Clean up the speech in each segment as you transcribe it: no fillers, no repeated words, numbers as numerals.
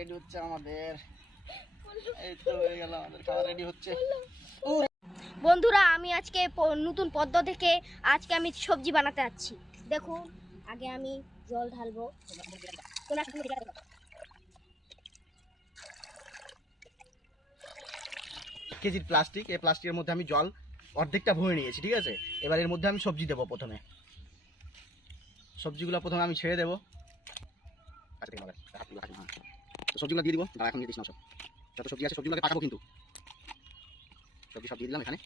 Ready হচ্ছে আমাদের। এই তো হয়ে গেল, আমাদের খাবার রেডি হচ্ছে। বন্ধুরা, আমি আজকে নতুন পদ্ধতি থেকে আজকে আমি সবজি বানাতে যাচ্ছি। দেখুন, আগে আমি জল ঢালবো। কেজির প্লাস্টিক, এই প্লাস্টিকের মধ্যে আমি জল অর্ধেকটা ভরে নিয়েছি, ঠিক আছে। এবার এর মধ্যে আমি সবজি দেবো। প্রথমে সবজিগুলো আমি ছেড়ে দেবো। সবজিগুলো দিয়ে দিব। দাঁড়া, এখন দিয়ে দিস না সব। যত সবজি আছে সবজিগুলোকে পাকাবো, কিন্তু সবজি সব দিয়ে দিলাম এখানে।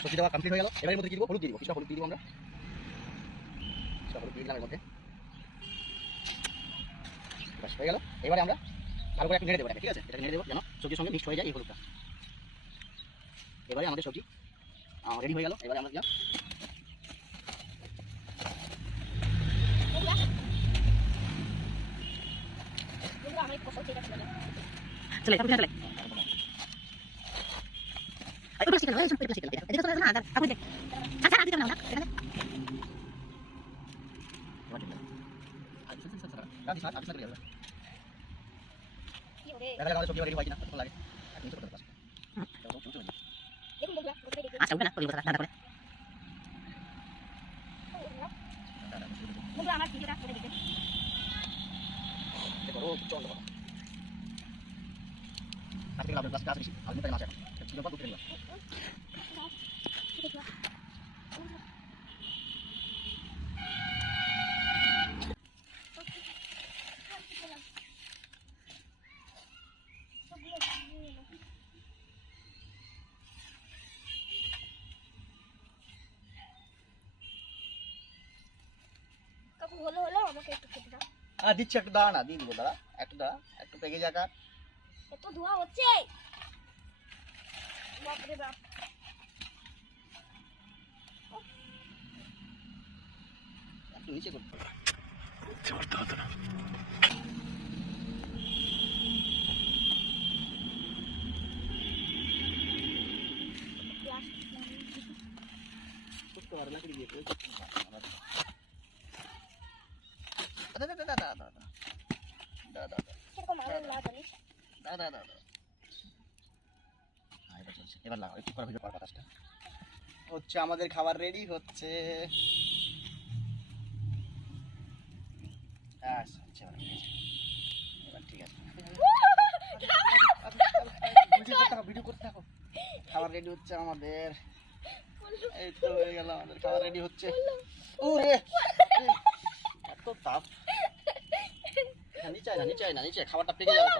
সবজি দেওয়া কমপ্লিট হয়ে গেল। এবার এর মধ্যে দিয়ে দিব হলুদ, দিয়ে দিব কিছুটা হলুদ দিয়ে দিব আমরা। কিছুটা হলুদ দিয়ে দিলাম এর মধ্যে। বাস হয়ে গেল। এবারে আমরা ভালো করে একটু নেড়ে দেবো এটাকে, ঠিক আছে। এটা নেড়ে দেবো যেন সবজির সঙ্গে মিক্সড হয়ে যায় এই হলুদটা। এবারে আমাদের সবজি রেডি হয়ে গেল। এবারে আমরা দিলাম সবজি রেডি হয় কিনা লাগে। আচ্ছা, উঠবে না, দাদা করে আমার ভিডিওটা করে দিবেন। হলো আমাকে একটু খেতে দাও। দিচ্ছি, একটু দাঁড়া না, দিয়ে দিব। দাঁড়া, একটু দাঁড়া, একটু পেকে যাক। এত ধোঁয়া হচ্ছে, বাপরে বাপ। একটু নিচে করতে হতো না। হচ্ছে আমাদের খাবার রেডি হচ্ছে। ঠিক আছে, ভিডিও করতে থাকো। খাবার রেডি হচ্ছে আমাদের। এই তো হয়ে গেল, আমাদের খাবার রেডি হচ্ছে। ওরে এত তাপ, নিচে না, নিচে খাবারটা পেকে যাবে।